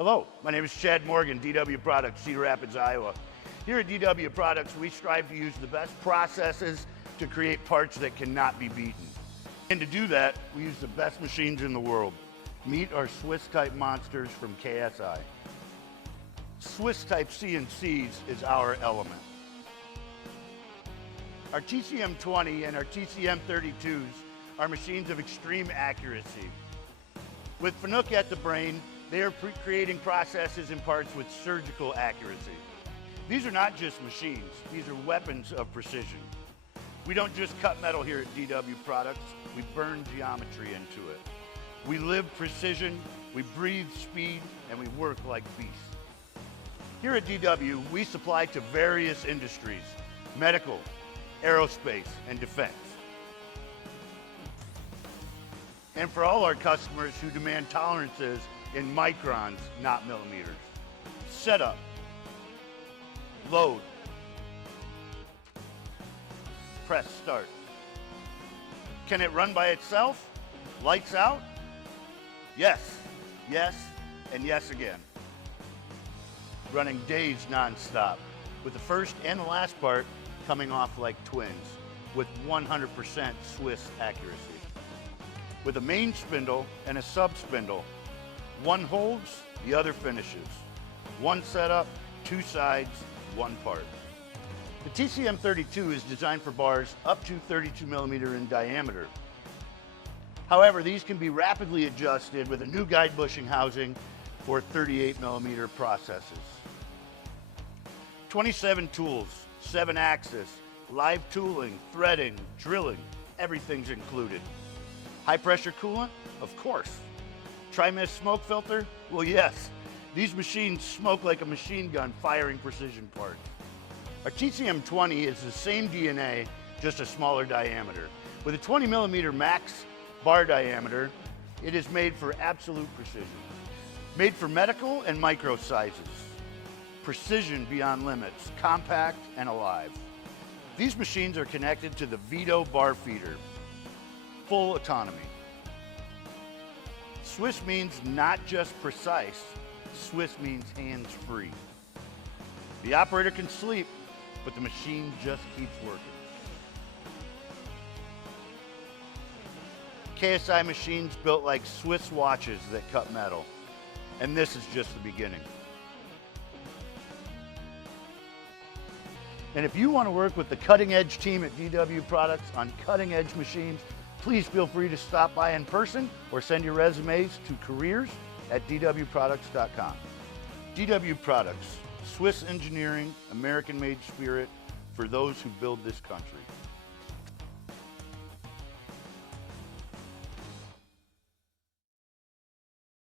Hello, my name is Chad Morgan, DW Products, Cedar Rapids, Iowa. Here at DW Products, we strive to use the best processes to create parts that cannot be beaten. And to do that, we use the best machines in the world. Meet our Swiss-type monsters from KSI. Swiss-type CNCs is our element. Our TCM20 and our TCM32s are machines of extreme accuracy. With Fanuc at the brain, they are creating processes and parts with surgical accuracy. These are not just machines, these are weapons of precision. We don't just cut metal here at DW Products, we burn geometry into it. We live precision, we breathe speed, and we work like beasts. Here at DW, we supply to various industries: medical, aerospace, and defense. And for all our customers who demand tolerances in microns, not millimeters. Setup, load, press start. Can it run by itself? Lights out? Yes, yes, and yes again. Running days non-stop, with the first and the last part coming off like twins, with 100% Swiss accuracy. With a main spindle and a sub spindle, one holds, the other finishes. One setup, two sides, one part. The TCM32 is designed for bars up to 32 millimeter in diameter. However, these can be rapidly adjusted with a new guide bushing housing for 38 millimeter processes. 27 tools, 7 axis, live tooling, threading, drilling, everything's included. High pressure coolant? Of course. Tri-mist smoke filter? Well, yes. These machines smoke like a machine gun firing precision parts. Our TCM20 is the same DNA, just a smaller diameter. With a 20 millimeter max bar diameter, it is made for absolute precision. Made for medical and micro sizes. Precision beyond limits, compact and alive. These machines are connected to the Vito bar feeder. Full autonomy. Swiss means not just precise, Swiss means hands-free. The operator can sleep, but the machine just keeps working. KSI machines built like Swiss watches that cut metal, and this is just the beginning. And if you want to work with the cutting-edge team at DW Products on cutting-edge machines, please feel free to stop by in person or send your resumes to careers@dwproducts.com. DW Products, Swiss engineering, American-made spirit for those who build this country.